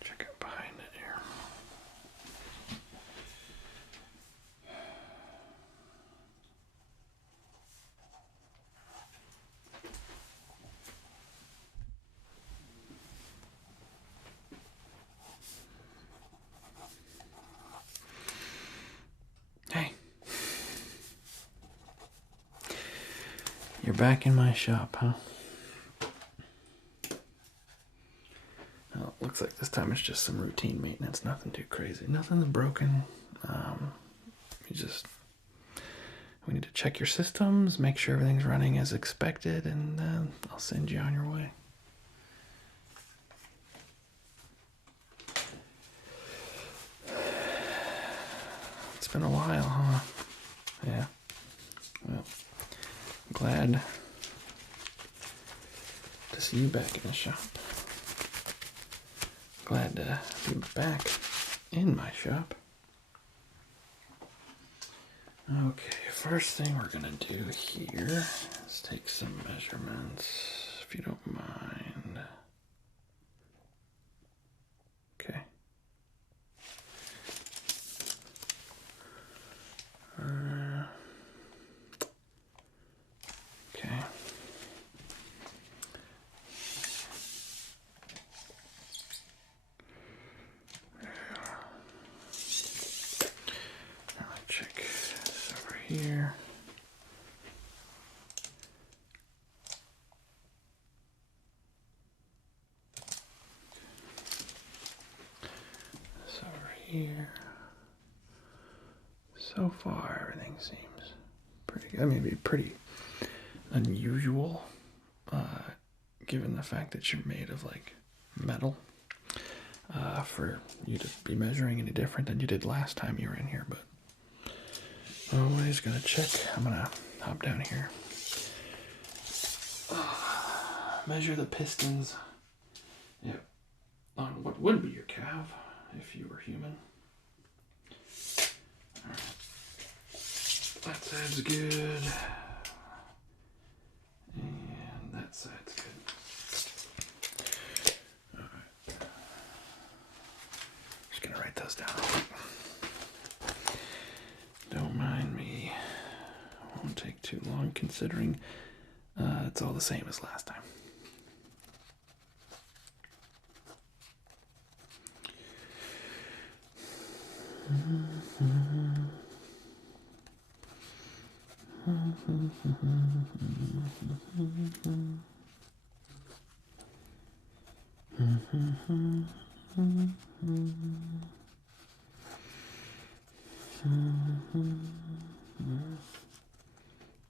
Check out behind it here. Hey. You're back in my shop, huh? Well, it looks like this time it's just some routine maintenance, nothing too crazy. Nothing's broken. We need to check your systems, make sure everything's running as expected, and I'll send you on your way. It's been a while, huh? Yeah. Well, I'm glad to see you back in the shop. Glad to be back in my shop. Okay, first thing we're gonna do here is take some measurements, if you don't mind. Okay. Okay. I'll check this over here. This over here. So far, everything seems pretty good. I mean, it'd be pretty unusual, given the fact that you're made of like metal, for you to be measuring any different than you did last time you were in here. But always gonna check. I'm gonna hop down here, measure the pistons. Yep, on what would be your calf if you were human. All right. That side's good. And that side's good. Alright. Just gonna write those down real quick. Don't mind me. Won't take too long considering it's all the same as last time.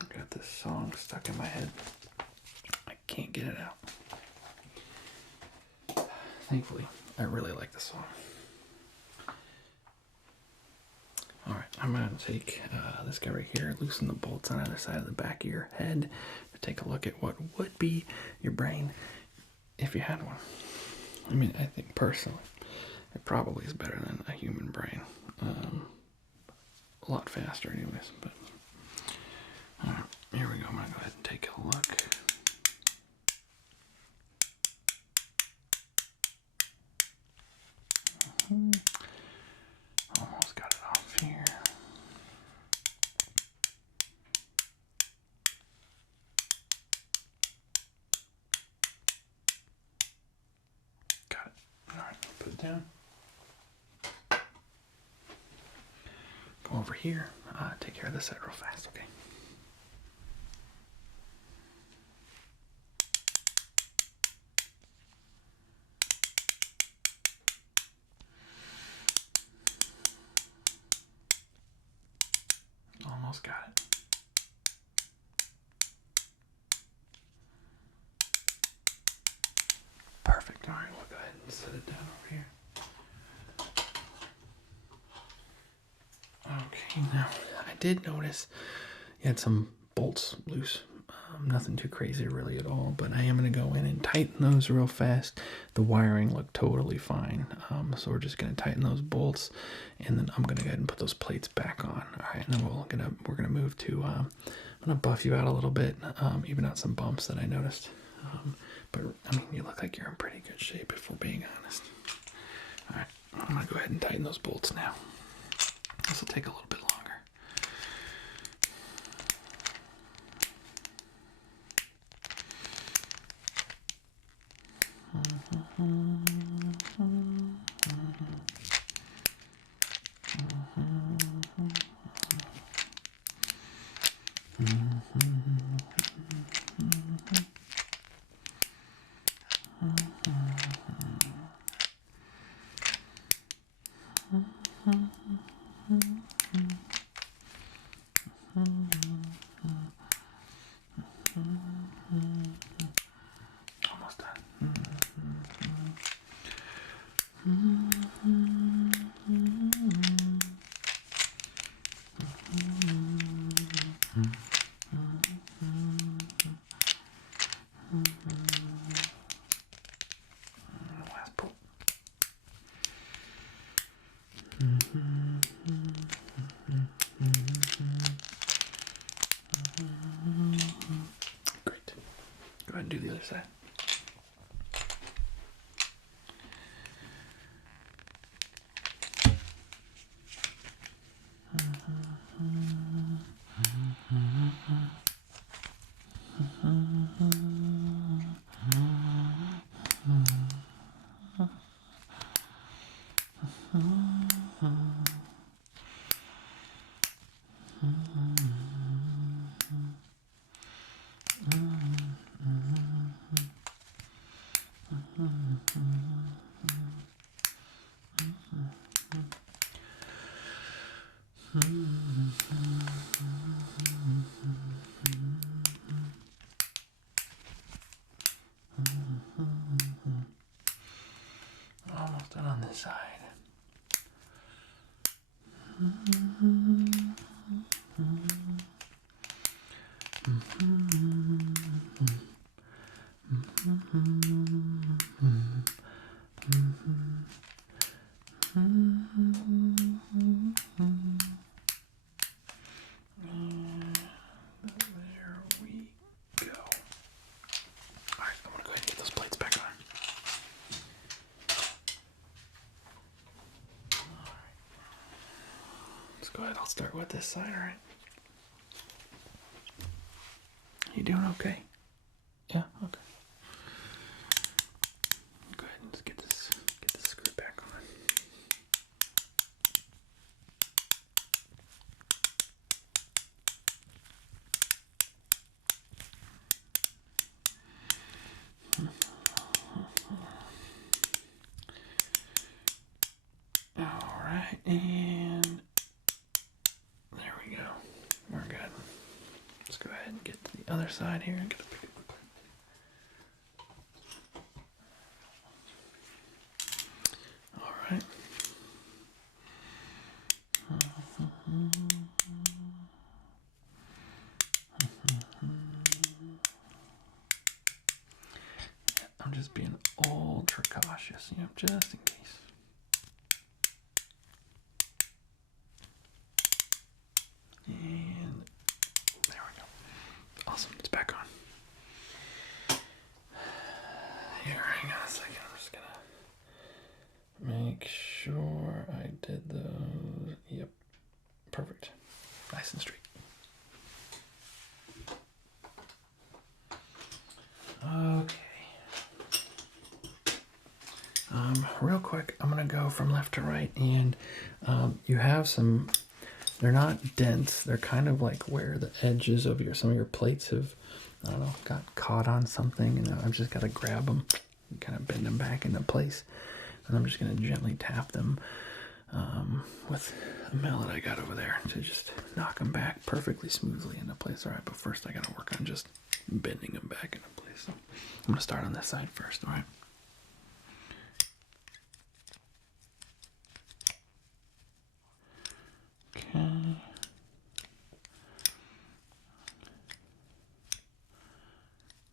I got this song stuck in my head. I can't get it out. Thankfully, I really like the song. Alright, I'm going to take this guy right here, loosen the bolts on either side of the back of your head to take a look at what would be your brain if you had one. I mean, I think personally, it probably is better than a human brain. A lot faster anyways, but alright, here we go. I'm going to go ahead and take a look. Almost got it off here. Got it. Alright, put it down. Go over here. Take care of this side real fast, okay? Almost got it. Perfect. All right, we'll go ahead and set it down over here. Okay, now I did notice you had some bolts loose. Nothing too crazy really at all, but I am going to go in and tighten those real fast. The wiring looked totally fine, so we're just going to tighten those bolts, and then I'm going to go ahead and put those plates back on. All right, and then we're gonna move to I'm gonna buff you out a little bit, even out some bumps that I noticed. But I mean, you look like you're in pretty good shape if we're being honest. All right, I'm gonna go ahead and tighten those bolts now. This will take a little bit longer. Almost done. Last pull. Great. Go ahead and do the other side. Almost done on this side. There we go. All right, I'm gonna go ahead and get those plates back on. All right. Let's go ahead. I'll start with this side. All right. You doing okay? Yeah. Okay. Go ahead and just get this screw back on. All right, and there we go. We're good. Let's go ahead and get to the other side here and get a pick. All right. I'm just being ultra cautious, just in case. And there we go. Awesome, it's back on. Here, hang on a second. I'm just gonna make sure I did those. Yep, perfect. Nice and straight. Okay. Real quick, I'm gonna go from left to right, and you have some. They're not dents. They're kind of like where the edges of some of your plates have, I don't know, got caught on something, and I've just got to grab them, and kind of bend them back into place, and I'm just gonna gently tap them with a mallet I got over there to just knock them back perfectly smoothly into place. All right, but first I gotta work on just bending them back into place. So I'm gonna start on this side first. All right. Okay.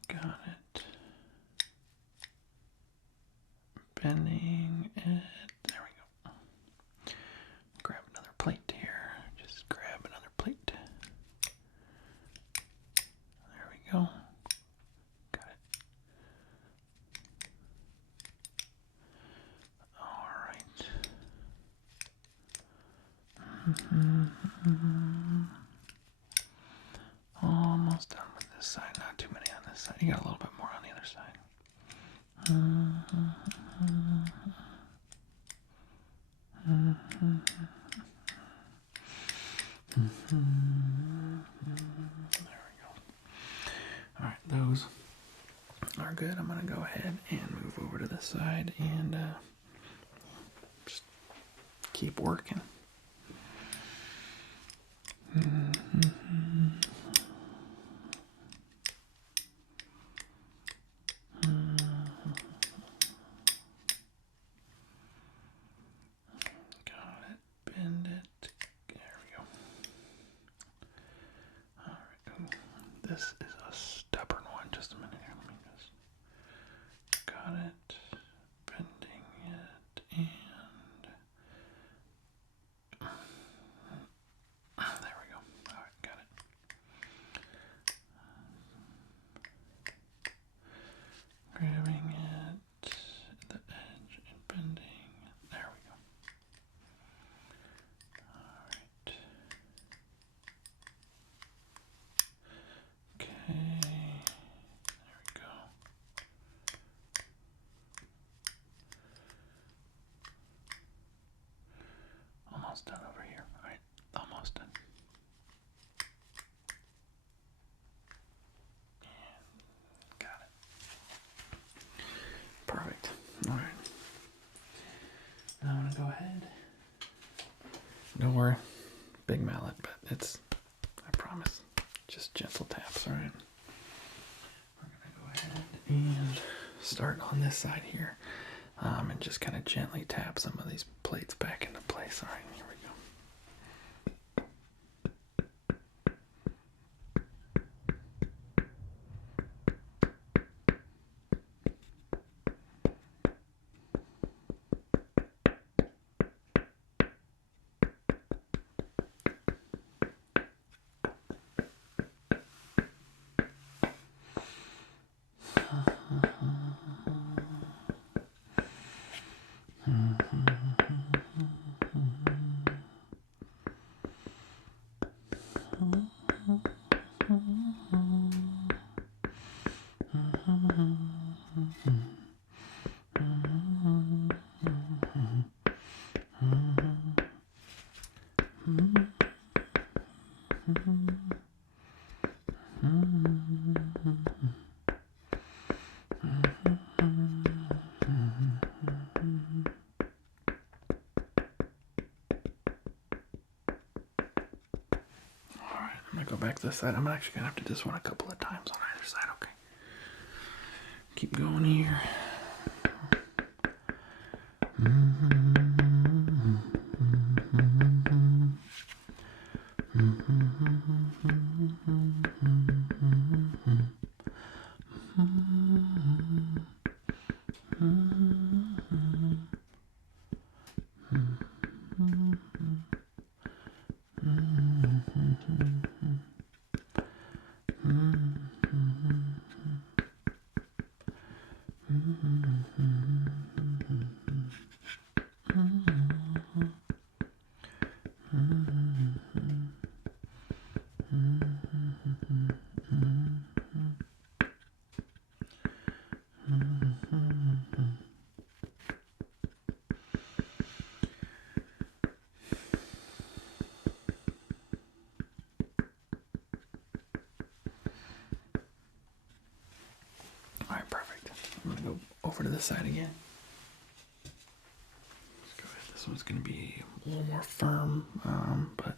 Got it. Bending it. There we go. Grab another plate here. Just grab another plate. Almost done with this side. Not too many on this side. You got a little bit more on the other side. There we go. Alright, those are good. I'm going to go ahead and move over to this side and just keep working. Got it. Bend it. There we go. Alright. This is a stubborn one. Just a minute here. Let me just. Got it. Bending it. And. There we go. Alright, got it. Grabbing it, the edge, and bending. There we go. Alright. Okay. There we go. Almost done over here. Alright, almost done. Got it. Perfect. Alright. Now I'm going to go ahead. Don't worry. Big mallet, but it's, I promise, just gentle taps, alright? We're going to go ahead and start on this side here. And just kind of gently tap some of these plates back into place. Alright, here we go. I'm going to go back to this side. I'm actually going to have to do this one a couple of times on either side, okay? Keep going here. Alright, perfect. I'm going to go over to this side again. Let's go ahead. This one's going to be a little more firm, but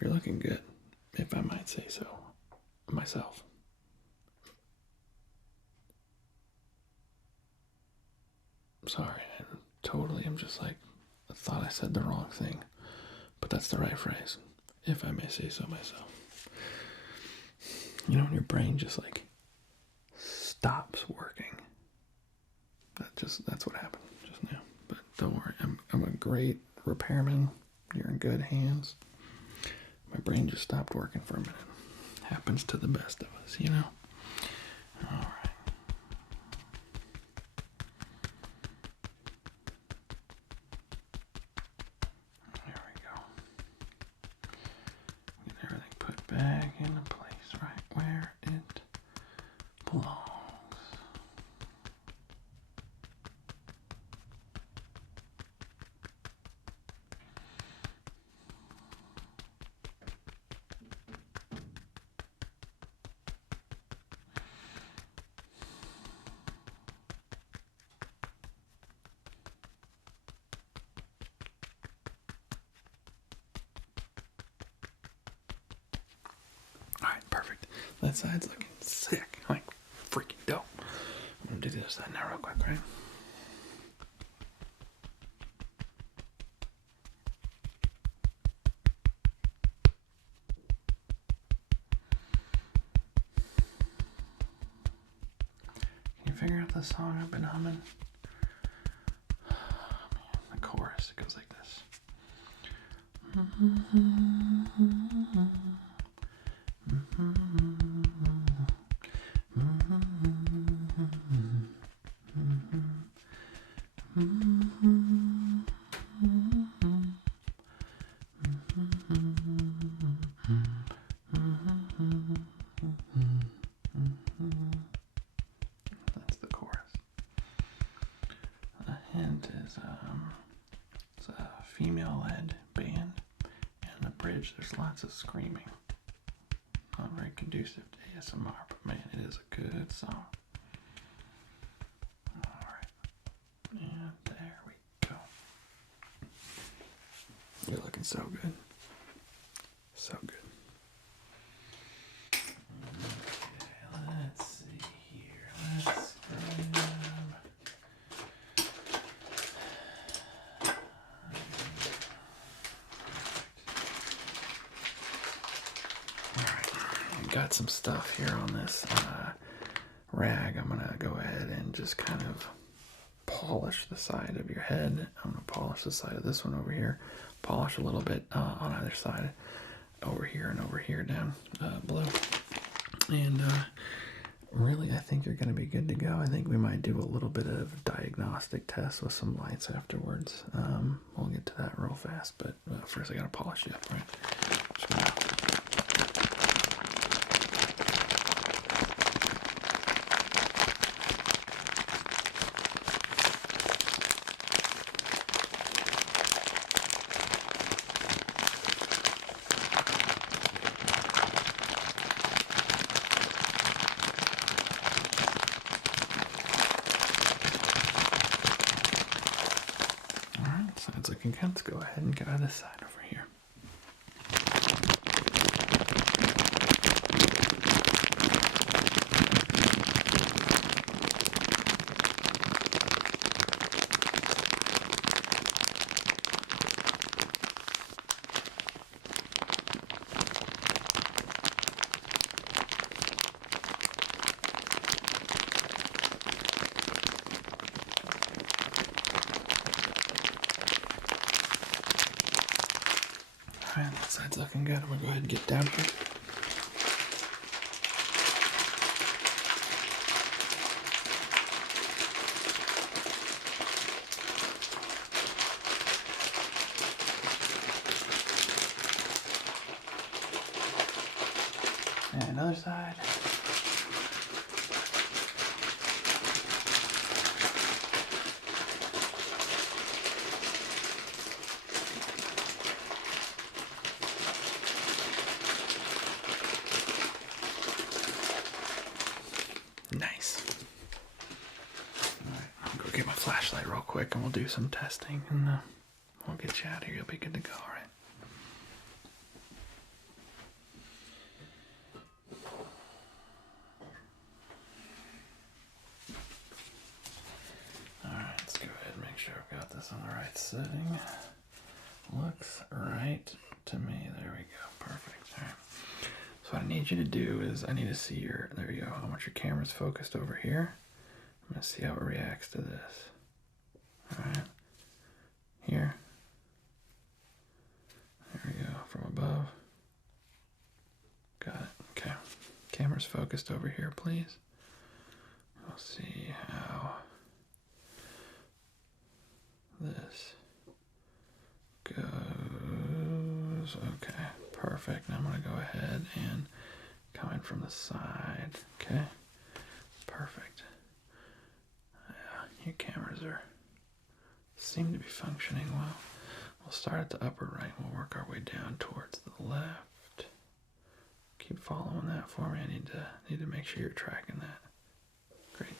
you're looking good, if I might say so myself. Sorry, I'm just like, I thought I said the wrong thing, but that's the right phrase, if I may say so myself. You know, when your brain just like stops working. That's what happened just now. But don't worry, I'm a great repairman. You're in good hands. My brain just stopped working for a minute. Happens to the best of us, you know? All right. There we go. back into place right where it belongs. Alright, perfect. That side's looking sick. Like, freaking dope. I'm gonna do this side now real quick, right? Can you figure out the song I've been humming? Oh, man, the chorus, it goes like this. That's the chorus. The hint is it's a female-led band, and the bridge there's lots of screaming. Not very conducive to ASMR, but man, it is a good song. Alright. And there we go. You're looking so good. So good. Okay, let's see here. Let's grab... Alright, got some stuff here on this rag. I'm gonna go ahead and just kind of polish the side of your head. I'm gonna polish the side of this one over here. Polish a little bit on either side, over here down below. And really, I think you're gonna be good to go. I think we might do a little bit of diagnostic test with some lights afterwards. We'll get to that real fast, but first I gotta polish you up, right? Just gonna... Alright, side's looking good. Let's go ahead and go to this side over here. Alright, that side's looking good. I'm gonna go ahead and get down here. And another side. Nice. Alright, I'll go get my flashlight real quick and we'll do some testing and we'll get you out of here. You'll be good to go, alright? Alright, let's go ahead and make sure I've got this on the right setting. Looks right to me. There we go. Perfect. Alright. So what I need you to do is I need to see your, there you go, I want your camera's focused over here. I'm going to see how it reacts to this. Alright. Here. There we go, from above. Got it. Okay. Camera's focused over here, please. We'll see how this goes. Okay, Perfect. Now I'm going to go ahead and come in from the side. Okay. Perfect. Yeah, your cameras seem to be functioning well. We'll start at the upper right. We'll work our way down towards the left. Keep following that for me. I need to make sure you're tracking that. Great.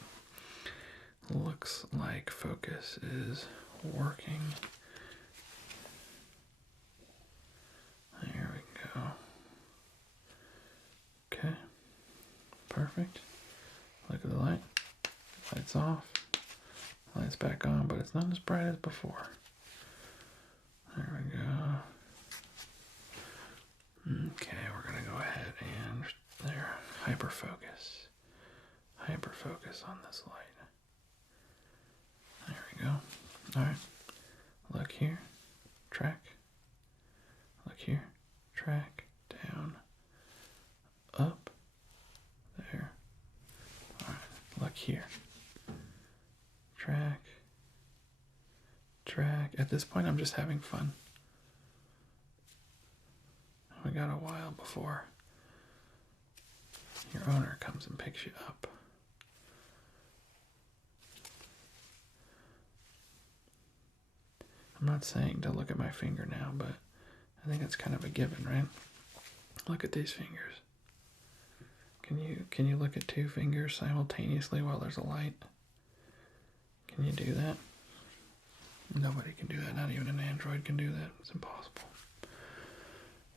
Looks like focus is working. There we go. Okay. Perfect. Look at the light. Light's off. Light's back on, but it's not as bright as before. There we go. Okay, we're going to go ahead and there, hyperfocus. Hyperfocus on this light. There we go. Alright. Look here. Track. Look here. Track. Down. Up. There. Alright. Look here. Track. Track. At this point, I'm just having fun. We got a while before your owner comes and picks you up. I'm not saying to look at my finger now, but I think it's kind of a given, right? Look at these fingers. Can you look at two fingers simultaneously while there's a light? Can you do that? Nobody can do that. Not even an android can do that. It's impossible.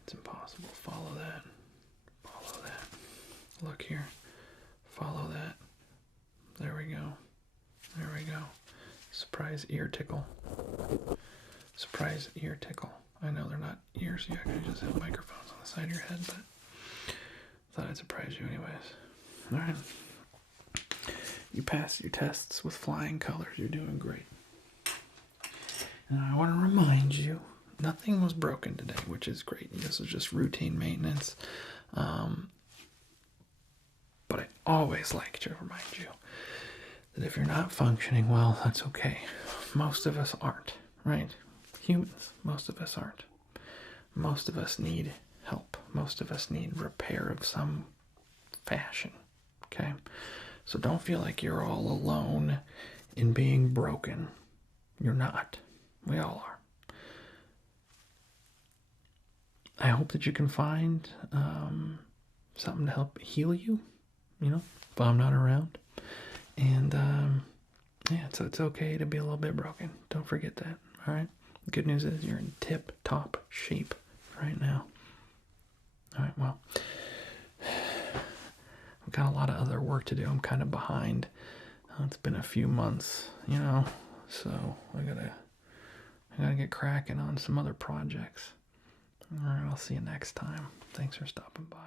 It's impossible. Follow that. Follow that. Look here. Follow that. There we go. There we go. Surprise ear tickle. Surprise ear tickle. I know they're not ears. You actually just have microphones on the side of your head, but thought I'd surprise you anyways. All right. You passed your tests with flying colors. You're doing great. And I want to remind you, nothing was broken today, which is great. This is just routine maintenance. But I always like to remind you that if you're not functioning well, that's okay. Most of us aren't, right? Humans, most of us aren't. Most of us need help. Most of us need repair of some fashion, okay? So don't feel like you're all alone in being broken. You're not. We all are. I hope that you can find something to help heal you, while I'm not around. And, yeah, so it's okay to be a little bit broken. Don't forget that, all right? The good news is you're in tip-top shape right now. All right, well, I've got a lot of other work to do. I'm kind of behind. It's been a few months, so I gotta get cracking on some other projects. All right, I'll see you next time. Thanks for stopping by.